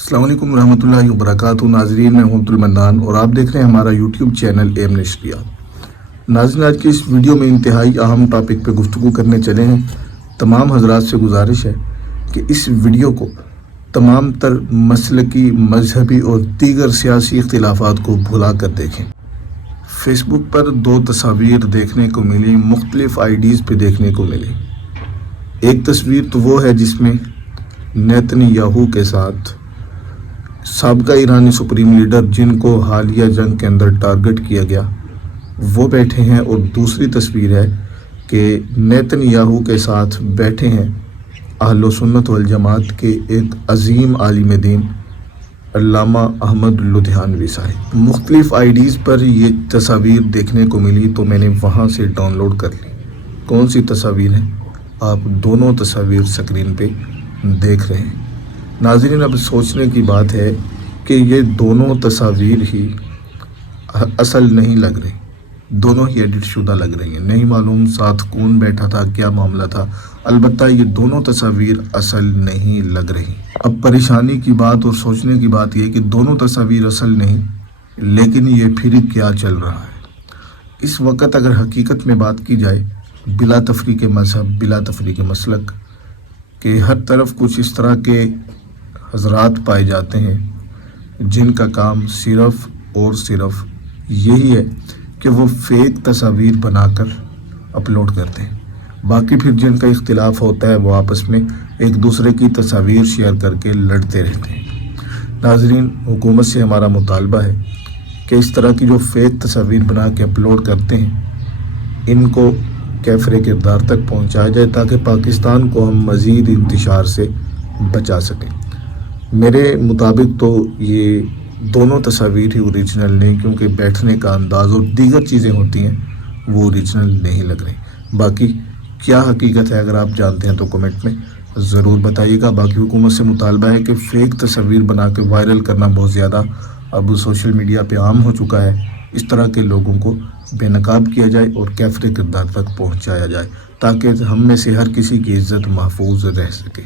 السلام علیکم ورحمۃ اللہ وبرکاتہ۔ ناظرین، میں ہوں عبدالمنان اور آپ دیکھ رہے ہیں ہمارا یوٹیوب چینل ایم نشریات۔ ناظرین، آج کی اس ویڈیو میں انتہائی اہم ٹاپک پہ گفتگو کرنے چلے ہیں۔ تمام حضرات سے گزارش ہے کہ اس ویڈیو کو تمام تر مسلکی، مذہبی اور دیگر سیاسی اختلافات کو بھلا کر دیکھیں۔ فیس بک پر دو تصاویر دیکھنے کو ملی، مختلف آئی ڈیز پہ دیکھنے کو ملی۔ ایک تصویر تو وہ ہے جس میں نیتن یاہو کے ساتھ سابقہ ایرانی سپریم لیڈر، جن کو حالیہ جنگ کے اندر ٹارگٹ کیا گیا، وہ بیٹھے ہیں، اور دوسری تصویر ہے کہ نیتن یاہو کے ساتھ بیٹھے ہیں اہل سنت والجماعت کے ایک عظیم عالم دین علامہ احمد لدھیانوی صاحب۔ مختلف آئی ڈیز پر یہ تصاویر دیکھنے کو ملی تو میں نے وہاں سے ڈاؤن لوڈ کر لی۔ کون سی تصاویر ہیں؟ آپ دونوں تصاویر سکرین پہ دیکھ رہے ہیں۔ ناظرین، اب سوچنے کی بات ہے کہ یہ دونوں تصاویر ہی اصل نہیں لگ رہی، دونوں ہی ایڈٹ شدہ لگ رہی ہیں۔ نہیں معلوم ساتھ کون بیٹھا تھا، کیا معاملہ تھا، البتہ یہ دونوں تصاویر اصل نہیں لگ رہی۔ اب پریشانی کی بات اور سوچنے کی بات یہ کہ دونوں تصاویر اصل نہیں، لیکن یہ پھر کیا چل رہا ہے؟ اس وقت اگر حقیقت میں بات کی جائے، بلا تفریق مذہب، بلا تفریق مسلک، کہ ہر طرف کچھ اس طرح کے حضرات پائے جاتے ہیں جن کا کام صرف اور صرف یہی ہے کہ وہ فیک تصاویر بنا کر اپلوڈ کرتے ہیں۔ باقی پھر جن کا اختلاف ہوتا ہے وہ آپس میں ایک دوسرے کی تصاویر شیئر کر کے لڑتے رہتے ہیں۔ ناظرین، حکومت سے ہمارا مطالبہ ہے کہ اس طرح کی جو فیک تصاویر بنا کے اپلوڈ کرتے ہیں، ان کو کیفر کردار تک پہنچایا جائے تاکہ پاکستان کو ہم مزید انتشار سے بچا سکیں۔ میرے مطابق تو یہ دونوں تصاویر ہی اوریجنل نہیں، کیونکہ بیٹھنے کا انداز اور دیگر چیزیں ہوتی ہیں وہ اوریجنل نہیں لگ رہی۔ باقی کیا حقیقت ہے، اگر آپ جانتے ہیں تو کمنٹ میں ضرور بتائیے گا۔ باقی حکومت سے مطالبہ ہے کہ فیک تصاویر بنا کے وائرل کرنا بہت زیادہ اب سوشل میڈیا پہ عام ہو چکا ہے۔ اس طرح کے لوگوں کو بے نقاب کیا جائے اور کیفر کردار تک پہنچایا جائے تاکہ ہم میں سے ہر کسی کی عزت محفوظ رہ سکے۔